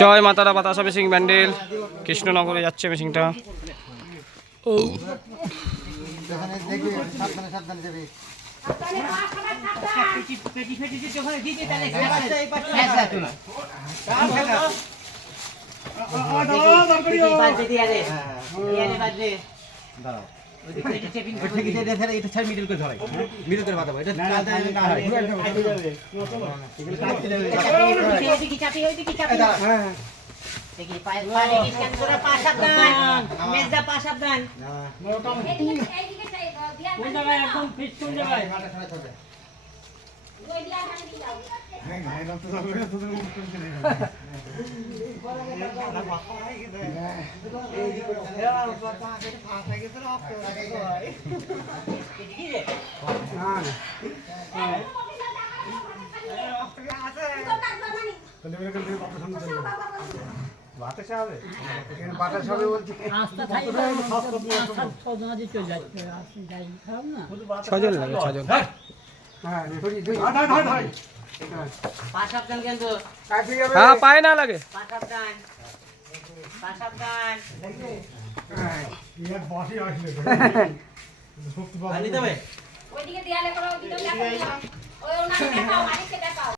জয় মাতারা বাতাসা মেশিং ব্যান্ডেল কৃষ্ণনগরে যাচ্ছে মেশিংটা। ও ছজন লাগে, ছজন। হ্যাঁ পায় না লাগে। ওইদিকে দেয়ালে করো, ওইদিকে দেখাও, ওই ওনাকে দেখাও, মালিককে দেখাও।